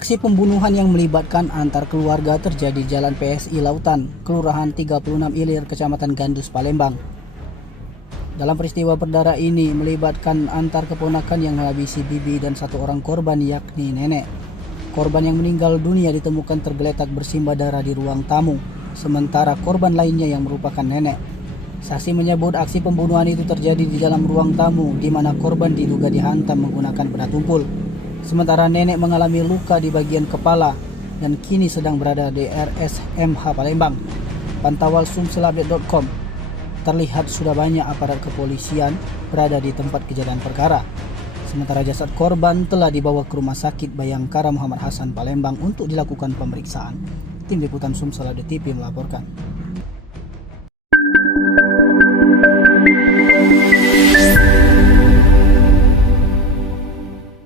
Aksi pembunuhan yang melibatkan antar keluarga terjadi di Jalan PSI Lautan, Kelurahan 36 Ilir, Kecamatan Gandus, Palembang. Dalam peristiwa berdarah ini melibatkan antar keponakan yang menghabisi bibi dan satu orang korban, yakni nenek. Korban yang meninggal dunia ditemukan tergeletak bersimbah darah di ruang tamu, sementara korban lainnya yang merupakan nenek. Saksi menyebut aksi pembunuhan itu terjadi di dalam ruang tamu, di mana korban diduga dihantam menggunakan benda tumpul. Sementara nenek mengalami luka di bagian kepala dan kini sedang berada di RSMH Palembang. Pantauan sumselupdate.com, terlihat sudah banyak aparat kepolisian berada di tempat kejadian perkara. Sementara jasad korban telah dibawa ke Rumah Sakit Bayangkara Muhammad Hasan Palembang untuk dilakukan pemeriksaan. Tim Liputan Sumselupdate TV melaporkan.